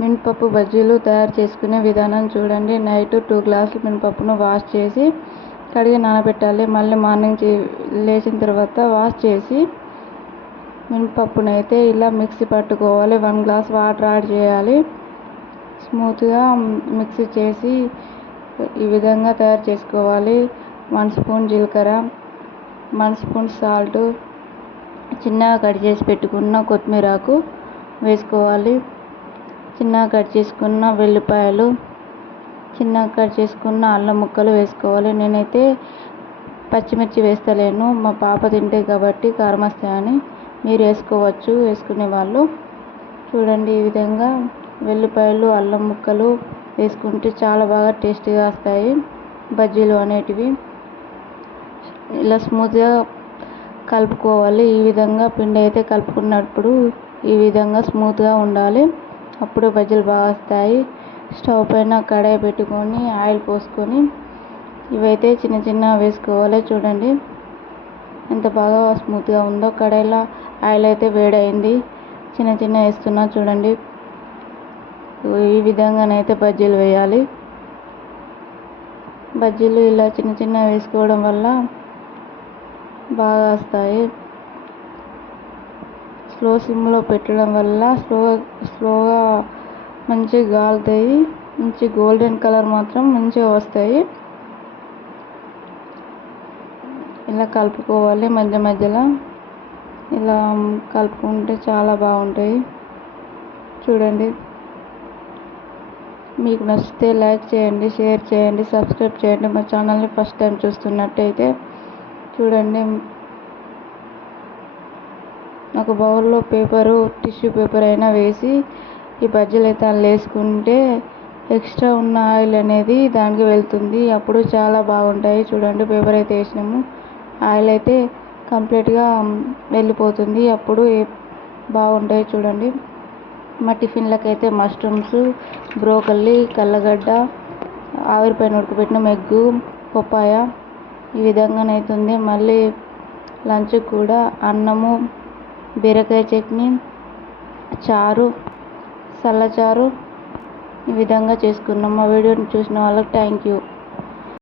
మినపప్పు బజ్జీలు తయారు చేసుకునే విధానం చూడండి. నైట్ 2 గ్లాసులు మినపప్పును వాష్ చేసి కడిగి నానబెట్టాలి. మళ్ళీ మార్నింగ్ లేచిన తర్వాత వాష్ చేసి మినపప్పునైతే ఇలా మిక్సీ పట్టుకోవాలి. 1 గ్లాస్ వాటర్ యాడ్ చేయాలి. స్మూత్గా మిక్సీ చేసి ఈ విధంగా తయారు చేసుకోవాలి. 1 స్పూన్ జీలకర్ర, 1 స్పూన్ సాల్ట్, చిన్నగా కట్ చేసి పెట్టుకున్న కొత్తిమీరాకు వేసుకోవాలి. చిన్నగా కట్ చేసుకున్న వెల్లిపాయలు, చిన్నగా కట్ చేసుకున్న అల్లం ముక్కలు వేసుకోవాలి. నేనైతే పచ్చిమిర్చి వేస్తలేను, మా పాప తింటే కాబట్టి కారం వస్తాయని. మీరు వేసుకోవచ్చు వేసుకునే వాళ్ళు. చూడండి, ఈ విధంగా వెల్లిపాయలు అల్లం ముక్కలు వేసుకుంటే చాలా బాగా టేస్టీగా వస్తాయి బజ్జీలు అనేటివి. ఇలా స్మూత్గా కలుపుకోవాలి. ఈ విధంగా పిండి అయితే కలుపుకున్నప్పుడు ఈ విధంగా స్మూత్గా ఉండాలి, అప్పుడు బజ్జీలు బాగా వస్తాయి. స్టవ్ పైన కడాయి పెట్టుకొని ఆయిల్ పోసుకొని ఇవైతే చిన్న చిన్న వేసుకోవాలి. చూడండి ఎంత బాగా స్మూత్గా ఉందో. కడాయిలో ఆయిల్ అయితే వేడైంది. చిన్న చిన్న వేస్తున్నా చూడండి. ఈ విధంగానైతే బజ్జీలు వేయాలి. బజ్జీలు ఇలా చిన్న చిన్న వేసుకోవడం వల్ల బాగా వస్తాయి. స్లో సిమ్లో పెట్టడం వల్ల స్లోగా మంచిగా కాలుతాయి. మంచి గోల్డెన్ కలర్ మాత్రం మంచిగా వస్తాయి. ఇలా కలుపుకోవాలి. మధ్య మధ్యలో ఇలా కలుపుకుంటే చాలా బాగుంటాయి. చూడండి, మీకు నచ్చితే లైక్ చేయండి, షేర్ చేయండి, సబ్స్క్రైబ్ చేయండి. మా ఛానల్ని ఫస్ట్ టైం చూస్తున్నట్టయితే చూడండి. ఒక బౌల్లో టిష్యూ పేపర్ అయినా వేసి ఈ బజ్జీలు అయితే అందులో వేసుకుంటే ఎక్స్ట్రా ఉన్న ఆయిల్ అనేది దానికి వెళ్తుంది. అప్పుడు చాలా బాగుంటాయి. చూడండి, పేపర్ అయితే వేసినాము, ఆయిల్ అయితే కంప్లీట్గా వెళ్ళిపోతుంది. అప్పుడు బాగుంటాయి. చూడండి, మా టిఫిన్లకైతే మష్రూమ్స్, బ్రోకల్లీ, కల్లగడ్డ, ఆవిరిపైన ఉడకబెట్టిన ఎగ్గు, పప్పాయ ఈ విధంగానైతుంది. మళ్ళీ లంచ్ కూడా అన్నము, బీరకాయ చట్నీ, చారు, చల్లచారు ఈ విధంగా చేసుకున్నాం. మా వీడియోని చూసిన వాళ్ళకి థ్యాంక్ యూ.